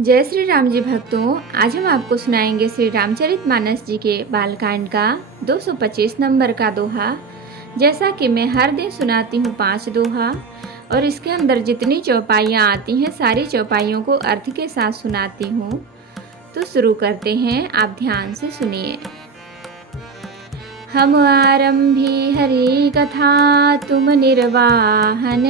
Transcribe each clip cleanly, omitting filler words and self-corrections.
जय श्री राम जी भक्तों, आज हम आपको सुनाएंगे श्री रामचरितमानस जी के बालकांड का 225 नंबर का दोहा। जैसा कि मैं हर दिन सुनाती हूँ 5 दोहा और इसके अंदर जितनी चौपाइयाँ आती हैं सारी चौपाइयों को अर्थ के साथ सुनाती हूँ। तो शुरू करते हैं, आप ध्यान से सुनिए। हम आरंभी हरि कथा, तुम निर्वाहन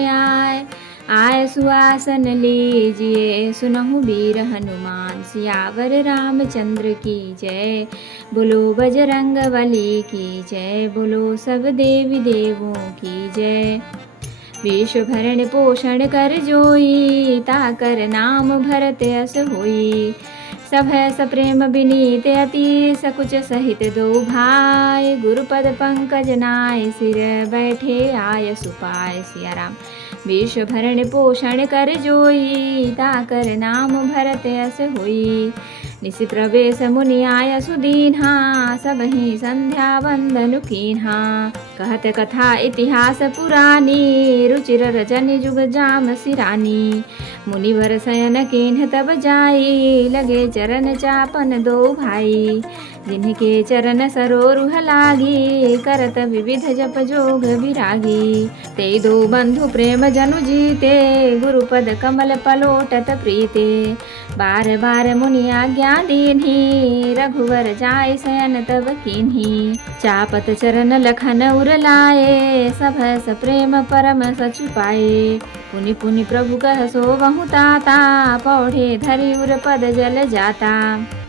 आय सुआसन लीजिए, सुनहु वीर हनुमान सियावर रामचंद्र की जय। बोलो बजरंग बली की जय, बोलो सब देवी देवों की जय। विश्व भरण पोषण कर जोई, ताकर नाम भरत यस होई। सब है सप्रेम विनीत अति, सकुच सहित दो भाई। गुरुपद पंकज नाय, सिर बैठे आय सुपाय। सिया राम। विश्व भरण पोषण कर जोई, ताकर नाम भरत यस होई। निशि प्रवेश मुनि आय सुदीन्हा, सबहि संध्या वंदन कीन्हा। कहत कथा इतिहास पुरानी, रुचिर रजनि जुग जाम सिरानी। मुनिवर शयन कीन्ह तब जाई, लगे चरण चापन दो भाई। जिनके चरण सरोरुह लागी, करत विविध जप जोग विरागी। ते दो बंधु प्रेम जनु जीते, गुरुपद कमल पलोटत प्रीते। बार बार मुनि आज्ञा दीन्ही, रघुवर जाय शयन तब कीन्ही। चापत चरण लखन उर लाए, सब सप्रेम परम सचु पाए। पुनि पुनि प्रभु कह सो बहु ताता, पौढ़े धरि उर पद जल जाता।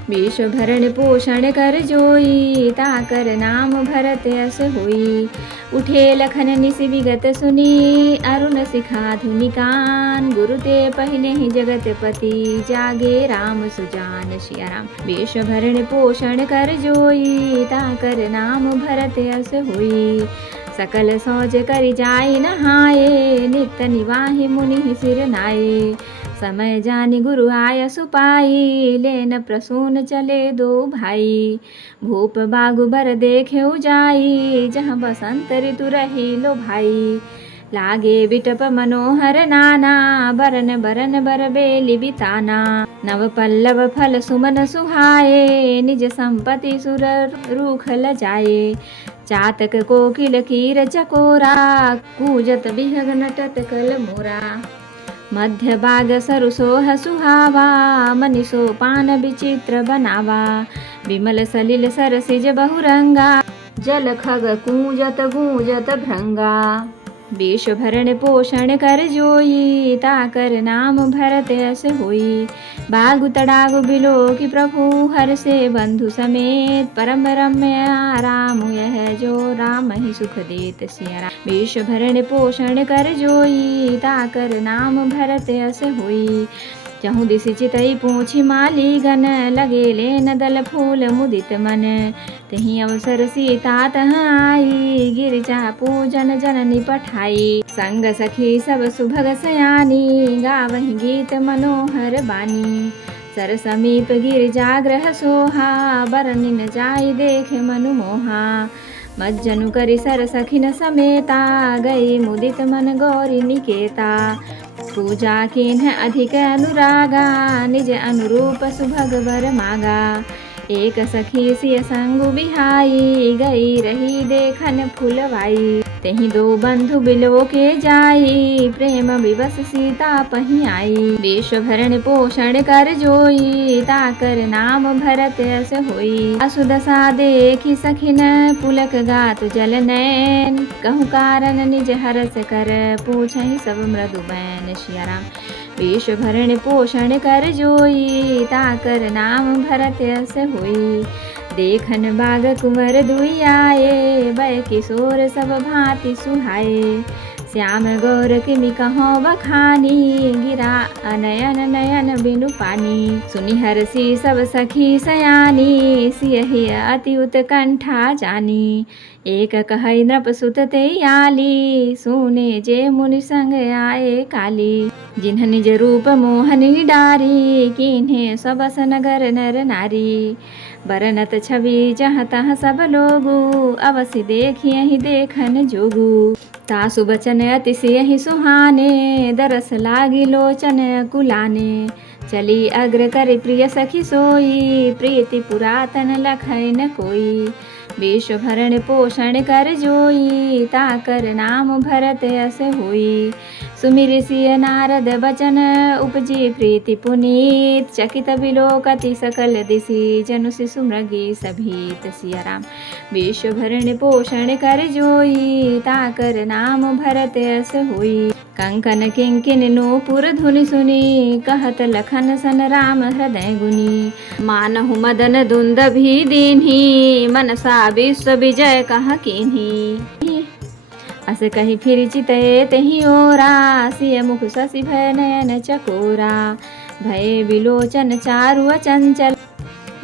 विश्व भरण पोषण कर जोई, ताकर नाम भरत यस होई। उठे लखन निसि विगत सुनी, अरुण शिखा धुनि कान। गुरु ते पहले ही जगत पति, जागे राम सुजान। सिया राम। विश्व भरण पोषण कर जोई, ताकर नाम भरत यस होई। सकल सौज करि जाय नहाए, नित्य निवाहि मुनि सिर नाये। समय जानि गुरु आय सुपाई, लेन प्रसून चले दो भाई। भूप बागु बर देखे जाई, जहाँ बसंत ऋतु रही लो भाई। लागे विटप मनोहर नाना, बरन बरन बर बेली बिताना। नव पल्लव फल सुमन सुहाए, निज संपत्ति सुर रूख लजाए। चातक कोकिल कीर चकोरा, कूजत बिहग नटत कल मोरा। मध्य बाग सरुसोह सुहावा, मनीषो पान विचित्र बनावा। विमल सलिल सरसिज बहुरंगा, जल खग कूजत गूंजत भृंगा। विश्व भरण पोषण कर जोई, ताकर नाम भरत यस होई। बागु तड़ागु बिलो की प्रभु, हर से बंधु समेत। परम रम्य राम यह जो, राम ही सुख देत। सिया राम। विश्व भरण पोषण कर जोई, ताकर नाम भरत यस होई। चहु दिशि चितई पूछी माली गन, लगे लेन दल फूल मुदित मन। तही अवसर सीता तह आई, गिरिजा पूजन जननी पठाई। संग सखी सब सुभग सयानी, गावहि गीत मनोहर बानी। सर समीप गिरिजाग्रह सोहा, बरनिन जाय देखे मनु मोहा। मज्जनु करि सर सखिन समेता, गई मुदित मन गौरी निकेता। पूजा कीन्ह अधिक अनुरागा, निज अनुरूप सुभग वर मागा। एक सखी सिय संगु बिहाई, गई रही देखन फुलवाई। तेहि दो बंधु बिलो के जाई, प्रेम विवश सीता पहि आई। विश्व भरण पोषण कर जोई, ताकर नाम भरत यस होई। असुदशा देखि सखिन, पुलक गातु जल नैन। कहु कारण निज हरस कर, पूछहि सब मृदु बैन। सिया राम। विश्व भरण पोषण कर जोई, ताकर नाम भरत यस होई। देखन बाग कुंवर दुई आए, बै किशोर सब भांति सुहाए। श्याम गौर किमि कहो बखानी, गिरा अनयन नयन बिनु पानी। सुनि हरषि सब सखी सयानी, सियहि अति उत्कंठा जानी। एक कहै नृपसुत ते आली, सुने जे मुनि संग आए काली। जिन्ह निज रूप मोहनि डारी, कीन्हे सबस नगर नर नारी। बरनत छवि जहाँ तहाँ सब लोगु, अवसि देखियहि देखन जोगु। तासु बचन अतिशय ही सुहाने, दरस लागी लोचन कुलाने। चली अग्र कर प्रिय सखी सोई, प्रीति पुरातन लखै न कोई। विश्व भरण पोषण कर जोई, ताकर नाम भरत अस होई। सुमिर सिय नारद बचन, उपजी प्रीति पुनीत। चकित बिलोकति सकल दिशि, जनु शिशु मृगी सभीत। सिया राम। विश्व भरण पोषण कर जोई, ताकर नाम भरत अस होई। कंकन किंकिन नूपुर धुनि सुनी, कहत लखन सन राम हृदय गुनी। मानहु मदन दुंदभि दीन्ही, मनसा विश्व विजय कह कीन्ही। अस कही फिर चितये तेहि ओरा, सिय मुख शशि भय नयन चकोरा। भय विलोचन चारु अचंचल,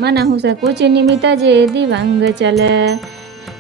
मनहु सकुच निमित जे दिवंग चल।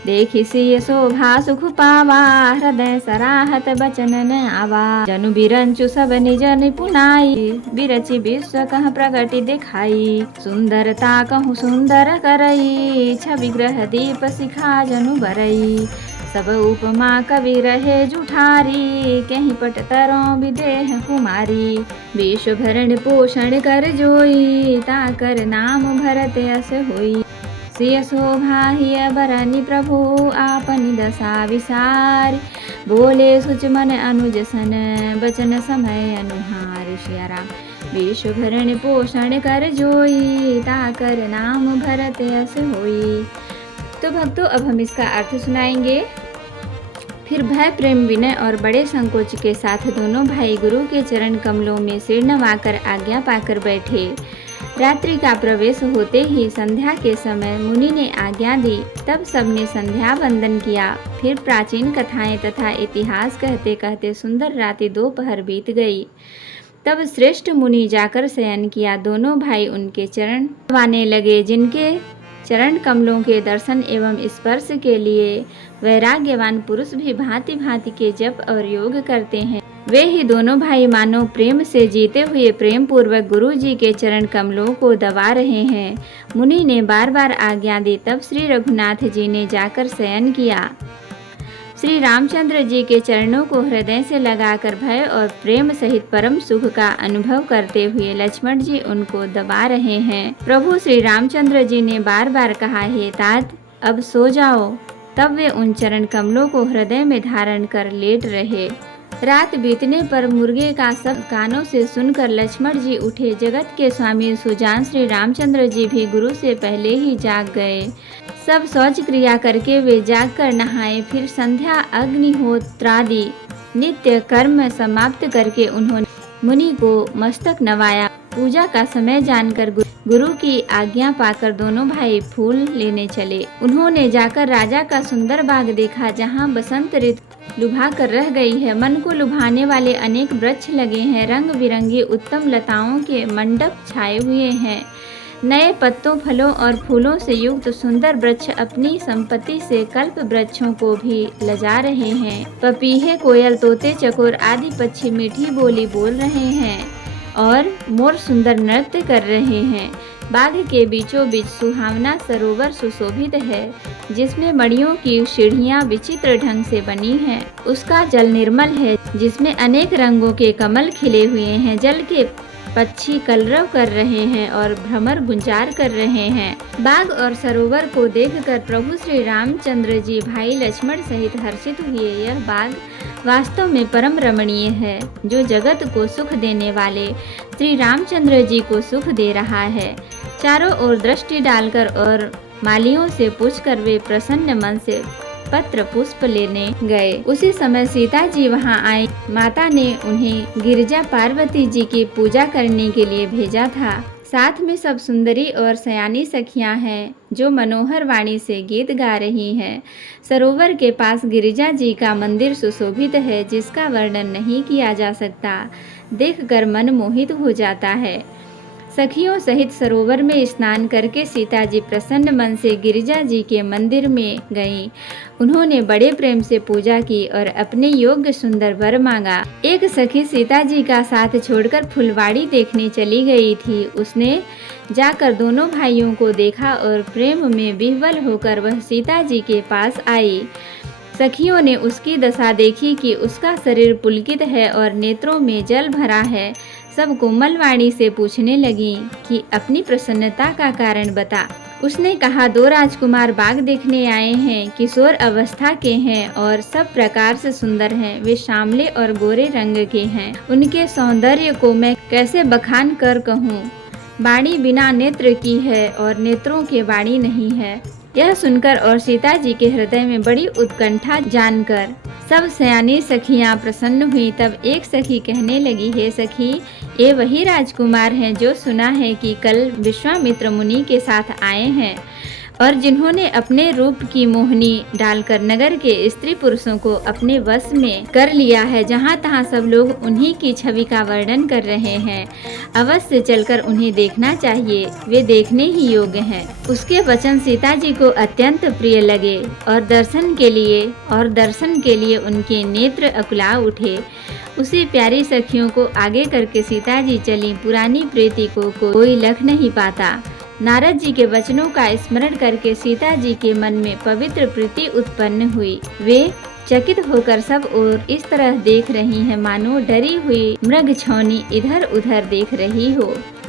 देखि सिय शोभा सुख पावा, हृदय सराहत बचन न आवा। जनु बिरंचु सब निज निपुनाई, बिरचि विश्व कह प्रगति दिखाई। सुंदरता कहूँ सुंदर करई, छवि ग्रह दीप सिखा जनु बरई। सब उपमा कवि रहे जुठारी, कहीं पट तरों विदेह कुमारी। विश्व भरण पोषण कर जोई, ताकर नाम भरत अस होई। सिय शोभा हिय बरनि प्रभु, आपनि दशा विसार। बोले सुच मन अनुज सन, बचन समय अनुहार। सिया राम। विश्व भरण पोषण कर जोई, ताकर नाम भरत अस होई। तो भक्तों, अब हम इसका अर्थ सुनाएंगे। फिर भय प्रेम विनय और बड़े संकोच के साथ दोनों भाई गुरु के चरण कमलों में सिर नवाकर आज्ञा पाकर बैठे। रात्रि का प्रवेश होते ही संध्या के समय मुनि ने आज्ञा दी। तब सबने संध्या वंदन किया। फिर प्राचीन कथाएं तथा इतिहास कहते कहते सुंदर रात्रि दोपहर बीत गई। तब श्रेष्ठ मुनि जाकर शयन किया। दोनों भाई उनके चरण दबाने लगे। जिनके चरण कमलों के दर्शन एवं स्पर्श के लिए वैराग्यवान पुरुष भी भांति भांति के जप और योग करते हैं, वे ही दोनों भाई मानो प्रेम से जीते हुए प्रेम पूर्वक गुरु जी के चरण कमलों को दबा रहे हैं। मुनि ने बार बार आज्ञा दी। तब श्री रघुनाथ जी ने जाकर शयन किया। श्री रामचंद्र जी के चरणों को हृदय से लगाकर भय और प्रेम सहित परम सुख का अनुभव करते हुए लक्ष्मण जी उनको दबा रहे हैं। प्रभु श्री रामचंद्र जी ने बार बार कहा, हे तात, अब सो जाओ। तब वे उन चरण कमलों को हृदय में धारण कर लेट रहे। रात बीतने पर मुर्गे का सब कानों से सुनकर लक्ष्मण जी उठे। जगत के स्वामी सुजान श्री रामचंद्र जी भी गुरु से पहले ही जाग गए। सब शौच क्रिया करके वे जागकर नहाए। फिर संध्या अग्निहोत्रादि नित्य कर्म समाप्त करके उन्होंने मुनि को मस्तक नवाया। पूजा का समय जानकर गुरु की आज्ञा पाकर दोनों भाई फूल लेने चले। उन्होंने जाकर राजा का सुंदर बाग देखा, जहाँ बसंत ऋतु लुभा कर रह गई है। मन को लुभाने वाले अनेक वृक्ष लगे हैं। रंग बिरंगी उत्तम लताओं के मंडप छाए हुए हैं। नए पत्तों, फलों और फूलों से युक्त सुंदर वृक्ष अपनी संपत्ति से कल्प वृक्षों को भी लजा रहे हैं। पपीहे, कोयल, तोते, चकोर आदि पक्षी मीठी बोली बोल रहे हैं और मोर सुंदर नृत्य कर रहे हैं। बाग के बीचों बीच सुहावना सरोवर सुशोभित है, जिसमें मणियों की सीढ़ियां विचित्र ढंग से बनी हैं। उसका जल निर्मल है, जिसमें अनेक रंगों के कमल खिले हुए हैं। जल के पक्षी कलरव कर रहे हैं और भ्रमर गुंजार कर रहे हैं। बाग और सरोवर को देखकर प्रभु श्री रामचंद्र जी भाई लक्ष्मण सहित हर्षित हुए। यह बाग वास्तव में परम रमणीय है, जो जगत को सुख देने वाले श्री रामचंद्र जी को सुख दे रहा है। चारों ओर दृष्टि डालकर और मालियों से पूछकर वे प्रसन्न मन से पत्र पुष्प लेने गए। उसी समय सीता जी वहां आई। माता ने उन्हें गिरिजा पार्वती जी की पूजा करने के लिए भेजा था। साथ में सब सुंदरी और सयानी सखियां हैं, जो मनोहर वाणी से गीत गा रही हैं। सरोवर के पास गिरिजा जी का मंदिर सुशोभित है, जिसका वर्णन नहीं किया जा सकता। देखकर मन मोहित हो जाता है। सखियों सहित सरोवर में स्नान करके सीता जी प्रसन्न मन से गिरिजा जी के मंदिर में गईं। उन्होंने बड़े प्रेम से पूजा की और अपने योग्य सुंदर वर मांगा। एक सखी सीता जी का साथ छोड़कर फुलवाड़ी देखने चली गई थी। उसने जाकर दोनों भाइयों को देखा और प्रेम में विह्वल होकर वह सीता जी के पास आई। सखियों ने उसकी दशा देखी कि उसका शरीर पुलकित है और नेत्रों में जल भरा है। सब कोमल वाणी से पूछने लगी कि अपनी प्रसन्नता का कारण बता। उसने कहा, 2 राजकुमार बाग देखने आए हैं, किशोर अवस्था के हैं और सब प्रकार से सुंदर हैं। वे श्यामले और गोरे रंग के हैं। उनके सौंदर्य को मैं कैसे बखान कर कहूँ। वाणी बिना नेत्र की है और नेत्रों के वाणी नहीं है। यह सुनकर और सीता जी के हृदय में बड़ी उत्कंठा जानकर सब सयानी सखियां प्रसन्न हुई। तब एक सखी कहने लगी, हे सखी, ये वही राजकुमार हैं जो सुना है कि कल विश्वामित्र मुनि के साथ आए हैं और जिन्होंने अपने रूप की मोहनी डालकर नगर के स्त्री पुरुषों को अपने वश में कर लिया है। जहाँ तहाँ सब लोग उन्हीं की छवि का वर्णन कर रहे हैं। अवश्य चलकर उन्हें देखना चाहिए, वे देखने ही योग्य हैं। उसके वचन सीता जी को अत्यंत प्रिय लगे और दर्शन के लिए उनके नेत्र अकुला उठे। उसी प्यारी सखियों को आगे करके सीता जी चली। पुरानी प्रीति को कोई लख नहीं पाता। नारद जी के वचनों का स्मरण करके सीता जी के मन में पवित्र प्रीति उत्पन्न हुई। वे चकित होकर सब ओर इस तरह देख रही हैं मानो डरी हुई मृग छौनी इधर उधर देख रही हो।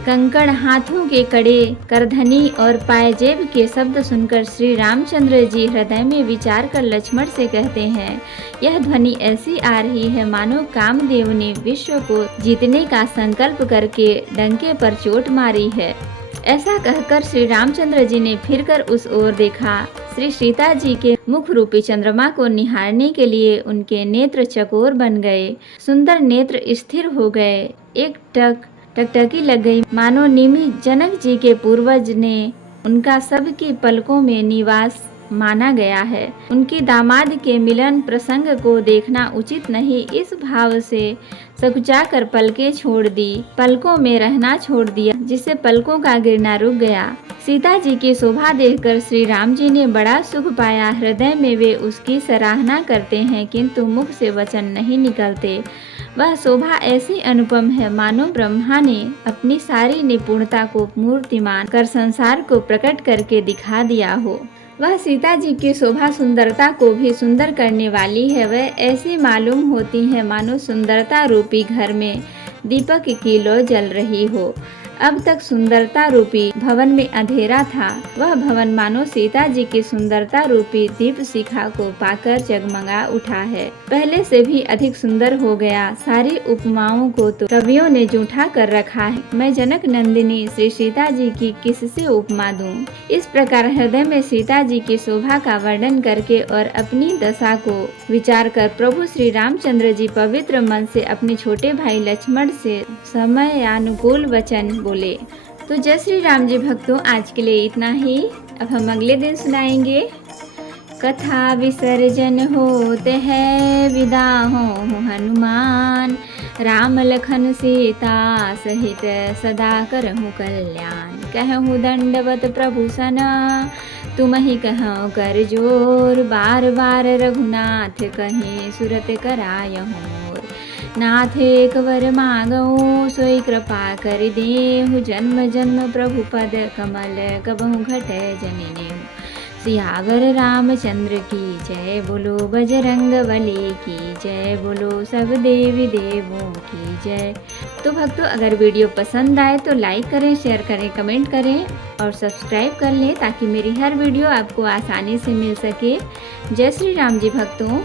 कंकड़, हाथों के कड़े, करधनी और पायजेब के शब्द सुनकर श्री रामचंद्र जी हृदय में विचार कर लक्ष्मण से कहते हैं, यह ध्वनि ऐसी आ रही है मानो कामदेव ने विश्व को जीतने का संकल्प करके डंके पर चोट मारी है। ऐसा कहकर श्री रामचंद्र जी ने फिरकर उस ओर देखा। श्री सीता जी के मुख रूपी चंद्रमा को निहारने के लिए उनके नेत्र चकोर बन गए। सुंदर नेत्र स्थिर हो गए। एक टकटकी लग गई मानो निमि जनक जी के पूर्वज ने उनका सबकी पलकों में निवास माना गया है। उनकी दामाद के मिलन प्रसंग को देखना उचित नहीं, इस भाव से सकुचा कर पलकें छोड़ दी, पलकों में रहना छोड़ दिया, जिससे पलकों का गिरना रुक गया। सीता जी की शोभा देखकर श्री राम जी ने बड़ा सुख पाया। हृदय में वे उसकी सराहना करते हैं किंतु मुख से वचन नहीं निकलते। वह शोभा ऐसी अनुपम है मानो ब्रह्मा ने अपनी सारी निपुणता को मूर्तिमान कर संसार को प्रकट करके दिखा दिया हो। वह सीता जी की शोभा सुंदरता को भी सुंदर करने वाली है। वह ऐसी मालूम होती है मानो सुंदरता रूपी घर में दीपक की लौ जल रही हो। अब तक सुंदरता रूपी भवन में अंधेरा था, वह भवन मानो सीता जी की सुंदरता रूपी दीप शिखा को पाकर जगमगा उठा है। पहले से भी अधिक सुंदर हो गया। सारी उपमाओं को तो कवियों ने जूठा कर रखा है। मैं जनक नंदिनी श्री सीता जी की किससे उपमा दूं। इस प्रकार हृदय में सीता जी की शोभा का वर्णन करके और अपनी दशा को विचार कर प्रभु श्री रामचंद्र जी पवित्र मन से अपने छोटे भाई लक्ष्मण से समयानुकूल वचन बोले। तो जय श्री राम जी भक्तों, आज के लिए इतना ही। अब हम अगले दिन सुनाएंगे। कथा विसर्जन होते हैं, विदा हो हनुमान, राम लखन सीता सहित सदा करहु कल्याण। कहूँ दंडवत प्रभु सना, तुम ही कहो कर जोर, बार बार रघुनाथ कहीं सुरत करायहु मोर। नाथ एक वर मांगो, सोई कृपा कर देहु, जन्म जन्म प्रभु पद कमल कबहु घट जननी। सियावर रामचंद्र की जय, बोलो बजरंग बली की जय, बोलो सब देवी देवों की जय। तो भक्तों, अगर वीडियो पसंद आए तो लाइक करें, शेयर करें, कमेंट करें और सब्सक्राइब कर लें ताकि मेरी हर वीडियो आपको आसानी से मिल सके। जय श्री राम जी भक्तों।